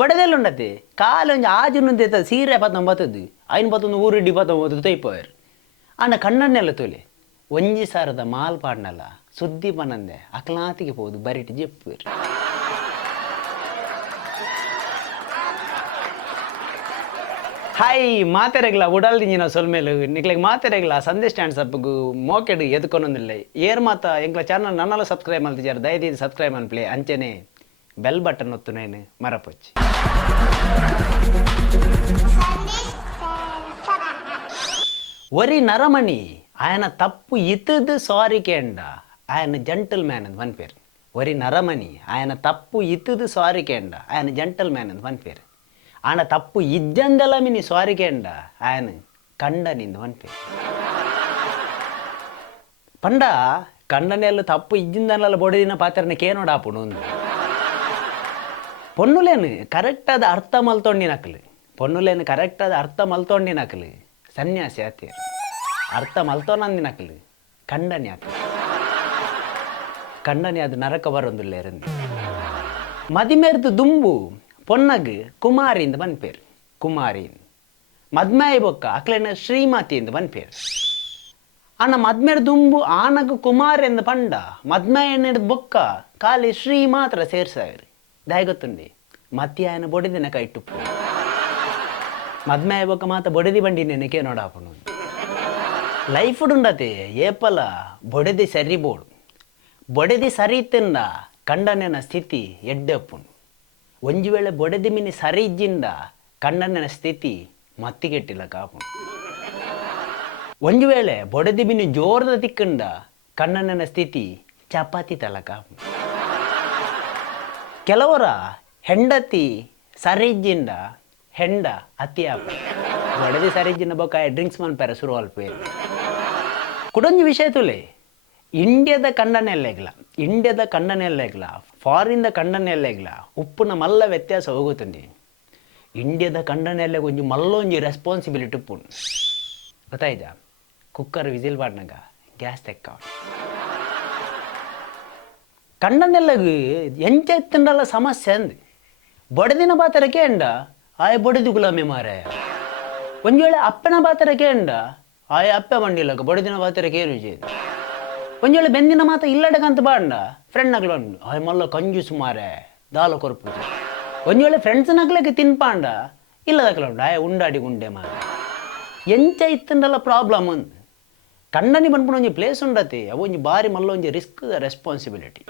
ಬಡದೆಲ್ಲ ಉಂಡತಿ ಕಾಲೊಂದು ಆಜುನುಂದ ಎತ್ತ ಸೀರೆ ಪತ್ತೊಂದು ಬತ್ತದ್ದು ಐನು ಪತ್ತೊಂದು ಊರಿಡ್ಡಿ ಪತ್ತೊಂಬತ್ತು ತೊಯ್ಪೋಯರು ಅಣ್ಣ ಕಣ್ಣನ್ನೆಲ್ಲ ತೊಲೆ ಒಂಜಿ ಸಾರದ ಮಾಲ್ ಪಾಡ್ನಲ್ಲ ಸುದ್ದಿ ಪನಂದೆ ಅಕ್ಲಾತಿಗೆ ಹೋದು ಬರಿಟಿ ಜೆಪ್ಪುರು. ಹಾಯ್ ಮಾತೆರೆಗ್ಲ ಉಡಲ್ದಿಂಜಿನ ಸೊಲ್ಮೇಲು ನಿಕ್ಲೆಗ್ ಮಾತೆರೆಗ್ಲ ಸಂದೇಶ್ ಸ್ಟ್ಯಾಂಡ್ ಸಬ್ಗೂ ಮೋಕೆಡು ಎದ್ಕೊನೊಂದಿಲ್ಲ ಏರ್ ಮಾತ ಎಂಕ್ಲ ಚಾನಲ್ ನನ್ನಲ್ಲ ಸಬ್ಸ್ಕ್ರೈಬ್ ಮಾಡ್ತಿದ್ದಾರೆ ದಯದೀದಿ ಸಬ್ಸ್ಕ್ರೈಬ್ ಅನ್ಪ್ಲೇ ಅಂಚೆನೆ ಬೆಲ್ ಬಟನ್ ಒತ್ತುನೇನು ಮರಪೊಚ್ಚಿ. ಒರಿ ನರಮಣಿ ఆయన తప్పు ఇతది సారీ కేండ ఆయన జెంటల్ మ్యాన్ అని వన్ పేరు. ఒరి నరమణి ఆయన తప్పు ఇతది సారీ కేండ ఆయన జెంటల్ మ్యాన్ అని వన్ పేరు. ఆయన తప్పు ఇజ్జందలమిని సారీ కేండ ఆయన కండనింది వన్ పేరు. ಪಂಡ ಕಂಡನೆಲ್ಲ ತಪ್ಪು ಇಜ್ಜಿಂದನೆಲ್ಲ ಬೊಡೆದಿನ ಪಾತ್ರನ ಕೇನೋಡಾಪುಡು ಒಂದು ಪೊನ್ನುಲೇನು ಕರೆಕ್ಟಾದ ಅರ್ಥ ಮಲ್ತೊಂಡಿನಕ್ಲು ಪೊನ್ನುಲೇನು ಕರೆಕ್ಟಾದ ಅರ್ಥ ಮಲ್ತೊಂಡಿನಕ್ಲು ಸನ್ಯಾಸಿ ಆತೀರು ಅರ್ಥ ಮಲ್ತೋನಂದಿನಕ್ಲು ಕಂಡನಿ ಆತ ಕಂಡನಿ ಅದು ನರಕ ಬರೊಂದುಲ್ಲ ಇರಂದು ಮದಿಮೆರ್ದು ದುಂಬು ಪೊನ್ನಗ್ ಕುಮಾರಿಂದ ಬನ್ಪೇರು ಕುಮಾರಿನ್ ಮದ್ಮಾಯಿ ಬೊಕ್ಕ ಅಕ್ಲೇನ ಶ್ರೀಮತಿಯಿಂದ ಬನ್ಪೇರು ಅಣ್ಣ ಮದ್ಮೇರ್ ದುಂಬು ಆನಗ ಕುಮಾರ್ ಎಂದು ಪಂಡ ಮದ್ಮಾಯನ ಬೊಕ್ಕ ಖಾಲಿ ಶ್ರೀ ಮಾತ್ರ ಸೇರ್ಸಾವ್ರಿ ದಾಯ ಗೊತ್ತುಂಡಿ ಮತ್ತಿ ಆಯನ ಬೊಡೆದಿನ ಕೈಟುಪ್ಪು ಮದ್ಮಾಯ ಬೊಕ್ಕ ಮಾತ ಬೊಡೆದಿ ಬಂಡಿ ನೆನಕೆ ನೋಡಾಪುನು ಲೈಫ್ ಉಂಡತೆ ಏಪಲ ಬೊಡೆದಿ ಸರಿ ಬೋಡು ಬೊಡೆದಿ ಸರಿ ತಿಂದ ಕಂಡನೆನ ಸ್ಥಿತಿ ಎಡ್ಡೆಪ್ಪುನು ಒಂಜಿ ವೇಳೆ ಬೊಡೆದಿ ಮಿನಿ ಸರಿ ಇಜ್ಜಿಂದ ಕಂಡನೆನ ಸ್ಥಿತಿ ಮತ್ತಿಗೆಟ್ಟಿಲ್ಲ ಕಾಪುನು ಒಂಜಿ ವೇಳೆ ಬೊಡೆದಿ ಮಿನಿ ಜೋರದ ತಿಕ್ಕಂಡ ಕಣ್ಣನ ಸ್ಥಿತಿ ಚಪಾತಿ ತಲಕ. ಕೆಲವರ ಹೆಂಡತಿ ಸರಿಜ್ಜಿಂಡ ಹೆಂಡ ಅತಿ ಆಪ ಬೊಡೆದಿ ಸರಿಜ್ಜಿನ ಬೊಕ್ಕ ಡ್ರಿಂಕ್ಸ್ ಮನ್ಪೇರ ಶುರು ಅಲ್ಪೇರು ಕುಡೊಂಜಿ ವಿಷಯ ತುಲೆ ಇಂಡಿಯಾದ ಕಂಡನೆಲ್ಲೆಗ್ಲ ಫಾರಿನ್ದ ಕಂಡನೆಲ್ಲೆಗ್ಲ ಉಪ್ಪುನ ಮಲ್ಲ ವ್ಯತ್ಯಾಸ ಹೋಗುತ್ತದೆ. ಇಂಡಿಯಾದ ಕಂಡನೆಲ್ಲೆ ಒಂಜಿ ಮಲ್ಲೊಂಜಿ ರೆಸ್ಪಾನ್ಸಿಬಿಲಿಟಿ ಉಪ್ಪುನು ಗೊತ್ತಾಯ್ತಾ. ಕುಕ್ಕರ್ ವಿಸಿಲ್ ಪಾಡ್ನಾಗ ಗ್ಯಾಸ್ ತೆಕ್ಕ ಕಂಡನೆಲ್ಲಗೂ ಎಂಚ ಎತ್ತಂಡಲ್ಲ ಸಮಸ್ಯೆ ಅಂದು ಬೊಡೆದಿನ ಬಾತರ ಕೇಂಡ ಆಯ ಬೊಡೆದು ಗುಲಾಮಿ ಮಾರಾಯ. ಒಂದು ವೇಳೆ ಅಪ್ಪನ ಬಾತರ ಕೇಂಡ ಆಯ ಅಪ್ಪ ಬಂಡಿಲ್ಲಕ ಬೊಡೆದಿನ ಬಾತರ ಕೇರು ಒಂದು ವೇಳೆ ಬೆಂದಿನ ಮಾತ ಇಲ್ಲಡಕಂತ ಬಾಂಡ ಫ್ರೆಂಡ್ ನಗ್ಲು ಆಯ ಮಲ್ಲ ಕಂಜೂಸು ಮಾರೆ ದಾಲ ಕೊರ್ಪು ಒಂದು ವೇಳೆ ಫ್ರೆಂಡ್ಸ್ ನಗ್ಲಕ್ಕೆ ತಿನ್ಪಾಂಡ ಇಲ್ಲದಕ್ಲ ಉಂಡು ಆಯ ಉಂಡಾಡಿ ಗುಂಡೆ ಮಾರ ಎಂಚ ಇತ್ತಂಡಲ್ಲ ಪ್ರಾಬ್ಲಮ್ ಅಂದು ಕಂಡನಿ ಬಂದ್ಬಿಟ್ಟು ಒಂಜಿ ಪ್ಲೇಸ್ ಉಂಡತಿ ಅವು ಒಂಜಿ ಬಾರಿ ಮಲ್ಲ ಒಂಜಿ ರಿಸ್ಕ್ ರೆಸ್ಪಾನ್ಸಿಬಿಲಿಟಿ.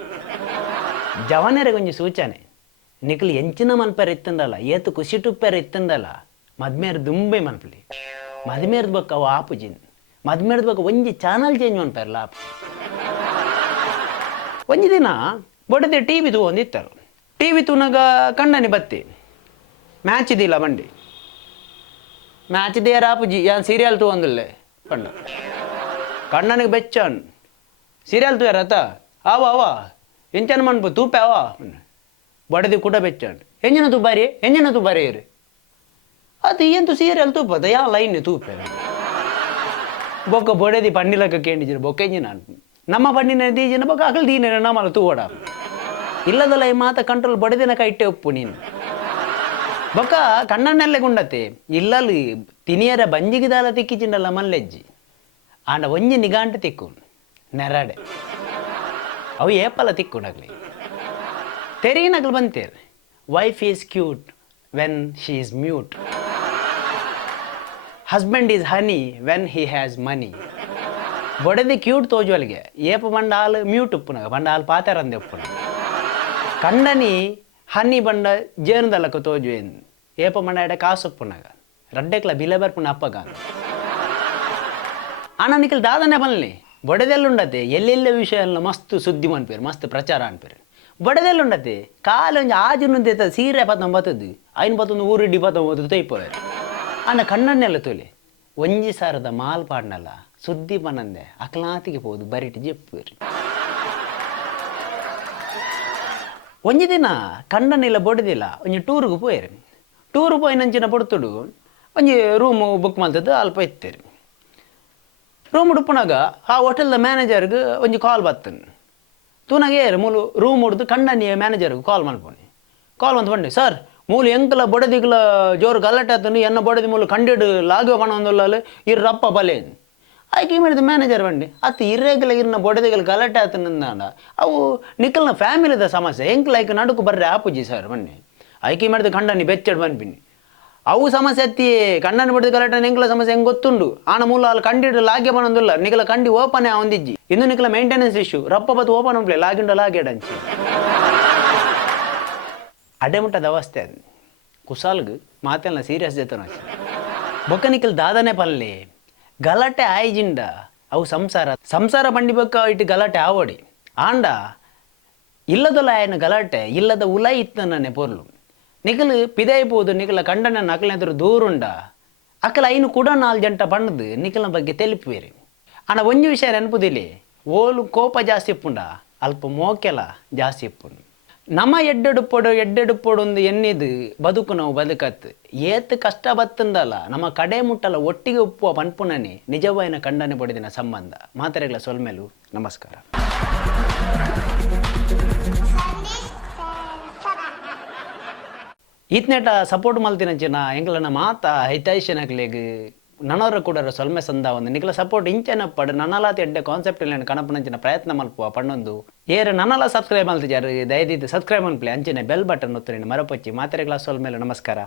ಜವನರಿಗೆ ಒಂಜಿ ಸೂಚನೆ ನಿಕ್ಲು ಎಂಚಿನ ಮನ್ಪೇರ ಇತ್ತಂಡಲ್ಲ ಏತು ಖುಷಿ ಟುಪ್ಪೇರ ಇತ್ತಂಡಲ್ಲ ಮದ್ಮೇರ್ ದುಂಬೈ ಮನ್ಪಲಿ ಮದ್ಮೇರ್ದ ಬಕ್ಕ ಅವು ಆಪುಜಿನ್ ಮದ್ಮೇರ್ದ ಬಕ್ಕ ಒಂಜಿ ಚಾನಲ್ ಚೇಂಜ್ ಮನ್ಪೇರಲ್ಲ ಆಪು. ಒಂಜಿ ದಿನ ಬೊಡದೆ ಟಿವಿ ತೂವೊಂದಿತ್ತರು ಟಿವಿ ತೂನಾಗ ಕಂಡನಿ ಬತ್ತಿ ಮ್ಯಾಚ್ ಇದಿಲ್ಲ ಬಂಡಿ ಮ್ಯಾಚ್ ದೇರ ಆಪುಜಿ ಯಾನ್ ಸೀರಿಯಲ್ ತೂವೊಂದುಲ್ಲೆ ಕಂಡ ಕಣ್ಣನಿಗೆ ಬೆಚ್ಚನ್ ಸೀರಿಯಲ್ ತೂಯಾರತ ಅವ ಅವ ಎಂಚನ ಮನ್ಪು ತೂಪೆ ಅವ ಬಡದಿ ಕೂಡ ಬೆಚ್ಚನ್ ಎಂಜನ ತೂಬಾರಿ ಇರಿ ಅದು ಎಂತು ಸೀರಿಯಲ್ ತೂಪದ ಯಾವ ಲೈನ್ ತೂಪೆ ಬೊಕ್ಕ ಬೊಡೆದಿ ಪಂಡಿಲಕ್ಕ ಕೇಂಡಿಜಿನ ಬೊಕ್ಕ ಎಂಜಿನ ನಮ್ಮ ಪಂಡಿನ ದೀಜಿನ ಬೊಕ್ಕ ಅಕಲ್ ದೀನ ನಮ್ಮಲ್ಲ ತೂವಡ ಇಲ್ಲದಲ್ಲ ಈ ಮಾತ ಕಂಟ್ರೋಲ್ ಬಡದಿನ ಕೈಟ್ಟೆ ಉಪ್ಪು ನೀನು ಬೊಕ್ಕ ಕಣ್ಣನ್ನೆಲ್ಲೆ ಗುಂಡತೆ ಇಲ್ಲಲ್ಲಿ ತಿನಿಯರ ಬಂಜಿಗಿದಾಲ ತಿಕ್ಕಿಚಿಂಡಲ್ಲ ಮಲ್ಲೆಜ್ಜಿ ಆಂಡ ಒಂಜಿ ನಿಗಾಂಟ ತಿಕ್ಕು ನೆರಡೆ ಅವು ಏಪಲ ತಿಕ್ಕುಂಡಾಗ್ಲಿ ತೆರೀನಗ್ಲು ಬಂತೇರು wife is cute when she is mute husband is honey when he has money ಬೊಡೆದಿ ಕ್ಯೂಟ್ ತೋಜುವಲ್ಗೆ ಏಪ ಬಂಡ ಹಾಲು ಮ್ಯೂಟ್ ಉಪ್ಪುನಾಗ ಬಂಡ ಹಾಲು ಪಾತೆರಂದೆ ಉಪ್ಪುನಾಗ ಕಂಡನಿ ಹನಿ ಬಂಡ ಜೇನುದಲ್ಲಕ ತೋಜು ಏನು ಏಪ ಬಂಡ ಎಡೆ ಕಾಸು ಉಪ್ಪುನಾಗ ರಡ್ಡೆಕ್ಲ ಬಿಲೆ ಬರ್ಪುನ ಅಪ್ಪಗ ಅಣ್ಣ ನಿಖಲ್ ದಾದನೆ ಬನ್ನಿ ಬೊಡೆದೆಲ್ಲುಂಡತೆ ಎಲ್ಲೆಲ್ಲ ವಿಷಯ ಎಲ್ಲ ಮಸ್ತ್ ಸುದ್ದಿ ಮನ್ಪೇರು ಮಸ್ತ್ ಪ್ರಚಾರ ಅನ್ಪೇರು ಬೊಡೆದೆಲ್ಲುಂಡತೆ ಕಾಲೊಂಜಿ ಆಜುನುಂದ ಸೀರೆ ಪತ್ತೊಂಬತ್ತದ್ದು ಐನು ಪತ್ತೊಂದು ಊರಿಡ್ಡಿ ಪತ್ತೊಂಬತ್ತು ತೊಯ್ಪೋಯರು ಅಣ್ಣ ಕಣ್ಣನ್ನೆಲ್ಲ ತೊಲೆ ಒಂಜಿ ಸಾರದ ಮಾಲ್ ಪಾಡ್ನಲ್ಲ ಸುದ್ದಿ ಪನಂದೆ ಅಕ್ಲಾತಿಗೆ ಹೋದು ಬರಿಟಿ ಜೆಪ್ಪುರಿ. ಒಂಜಿ ದಿನ ಕಂಡನಿಲ್ಲ ಬೊಡೆದಿಲ್ಲ ಒಂಜಿ ಟೂರ್ಗೆ ಪೋಯರು ಟೂರ್ ಪೋಯಿನಂಚಿನ ಪೊಡ್ತುಡು ಒಂಜಿ ರೂಮು ಬುಕ್ ಮಾಡ್ತದ್ದು ಅಲ್ಪ ಇತ್ತೇರಿ ರೂಮ್ ಉಡುಪುನಾಗ ಆ ಹೋಟೆಲ್ದ ಮ್ಯಾನೇಜರ್ಗೆ ಒಂಜಿ ಕಾಲ್ ಬತ್ತನು ತೂನಾಗೆ ಮೂಲು ರೂಮ್ ಹುಡ್ದು ಕಂಡನಿಯ ಮ್ಯಾನೇಜರ್ಗೆ ಕಾಲ್ ಮಲ್ಪೊನಿ ಕಾಲ್ ಅಂತ ಬಂಡಿ ಸರ್ ಮೂಲು ಎಂಕಲ ಬೊಡದಿಗ್ಲ ಜೋರು ಗಲಾಟೆ ಆತನು ಎನ್ನ ಬೊಡದಿ ಮೂಲು ಕಂಡಿಡು ಲಾಗುವ ಪಣ ಒಂದೊಲ್ಲಾಲು ಇರ್ರಪ್ಪ ಬಲೆ ಆಯ್ಕೆ ಮಾಡಿದ ಮ್ಯಾನೇಜರ್ ಬಂಡಿ ಅತ್ತು ಇರ್ರೆಗ್ಲ ಇರ್ನ ಬೊಡದಿಗಲು ಗಲಾಟೆ ಆತನಂದ ಅವು ನಿಖಲ್ನ ಫ್ಯಾಮಿಲಿದ ಸಮಸ್ಯೆ ಎಂಕ್ಲ ಆಯ್ಕೆ ನಡುಕು ಬರ್ರೆ ಆಪುಜಿ ಸರ್ ಬನ್ನಿ ಆಯ್ಕೆ ಮಾಡಿದ ಕಂಡನಿ ಬೆಚ್ಚಡ್ ಬಂದ್ಬಿನಿ ಅವು ಸಮಸ್ಯೆ ಎತ್ತಿ ಕಣ್ಣನ್ನು ಬಡಿದ ಗಲಾಟೆ ಎಂಕ್ಲ ಸಮಸ್ಯೆ ಹೆಂಗೆ ಗೊತ್ತುಂಡು ಆನ ಮೂಲ ಅಲ್ಲಿ ಕಂಡಿಡು ಲಾಗ್ಯ ಬನೊಂದಿಲ್ಲ ನಿಖಲ ಕಂಡಿ ಓಪನ್ ಒಂದಿಜ್ಜಿ ಇನ್ನು ನಿಖಲ ಮೇಂಟೆನೆನ್ಸ್ ಇಶ್ಯೂ ರಪ್ಪ ಬತ್ತು ಓಪನ್ ಉಂಟ್ಲೆ ಲಾಗಿಂಡ ಲಾಗೇಡಂಚಿ ಅಡೆಮುಟ್ಟದ ಅವಸ್ಥೆ ಅದು ಕುಸಾಲ್ಗೆ ಮಾತೆಲ್ಲ ಸೀರಿಯಸ್ ಜೊತೆ ಬೊಕ್ಕನಿಕಲ್ ದಾದನೆ ಪಲ್ಲೆ ಗಲಾಟೆ ಆಯ್ಜಿಂಡ ಅವು ಸಂಸಾರ ಬಂಡಿ ಬೊಕ್ಕ ಇಟ್ಟು ಗಲಾಟೆ ಆವಡಿ ಆಂಡ ಇಲ್ಲದಲ್ಲ ಆಯ್ನ ಗಲಾಟೆ ಇಲ್ಲದ ಉಲ ಇತ್ತನೇ ಪೊರ್ಲು ನಿಖಲು ಪಿದಾಯ್ಬೋದು ನಿಖಲ ಕಂಡನ ನಕಲೆದ್ರು ದೂರುಂಡ ಅಕ್ಕಲ ಐನು ಕೂಡ 4 ಜಂಟ ಬಣ್ಣದು ನಿಖಲ್ನ ಬಗ್ಗೆ ತೆಲಿಪುವೇರಿ ಆಂಡ ಒಂಜಿ ವಿಷಯ ನೆನಪುದಿಲ್ಲಿ ಓಲು ಕೋಪ ಜಾಸ್ತಿ ಇಪ್ಪುಂಡ ಅಲ್ಪ ಮೋಕೆಲ ಜಾಸ್ತಿ ಇಪ್ಪುಂಡು ನಮ್ಮ ಎಡ್ಡೆಡುಪೊಡು ಒಂದು ಎನ್ನಿದು ಬದುಕು ನಾವು ಬದುಕತ್ತು ಏತ್ ಕಷ್ಟ ಬತ್ತಂದಲ್ಲ ನಮ್ಮ ಕಡೆ ಮುಟ್ಟಲ್ಲ ಒಟ್ಟಿಗೆ ಉಪ್ಪುವ ಪನ್ಪುನನಿ ನಿಜವಾಯಿನ ಕಂಡನೆ ಪಡೆದಿನ ಸಂಬಂಧ ಮಾತರೆಗಳ ಸೊಲ್ಮೇಲು ನಮಸ್ಕಾರ. ಈತ್ನೆಟ ಸಪೋರ್ಟ್ ಮಲ್ತಿನಂಚಿನ ಎಂಗ್ಲನ ಮಾತ ಹಿತೈಷನಕ್ಲೆಗ್ ನನರ ಕೂಡ ಸೊಲ್ಮೆ ಸಂದ ಒಂದು ನಿಖಲ ಸಪೋರ್ಟ್ ಇಂಚನ ಪಡು ನನ್ನಲಾತಿ ಎಡ್ಡೆ ಕಾನ್ಸೆಪ್ಟ್ ಇಲ್ಲ ಕನಪನಂಚಿನ ಪ್ರಯತ್ನ ಮಲ್ಪುವ ಪಣ್ಣೊಂದು ಏರು ನನ್ನಲ ಸಬ್ಸ್ಕ್ರೈಬ್ ಮಲ್ತಿಜಾರು ದಯದಿದ್ದು ಸಬ್ಸ್ಕ್ರೈಬ್ ಮಲ್ಪಲೆ ಅಂಚಿನ ಬೆಲ್ ಬಟನ್ ಒತ್ತುನಿ ಮರಪಚ್ಚಿ ಮಾತೆರೆಗಳ ಸೊಲ್ಮೇಲೆ ನಮಸ್ಕಾರ.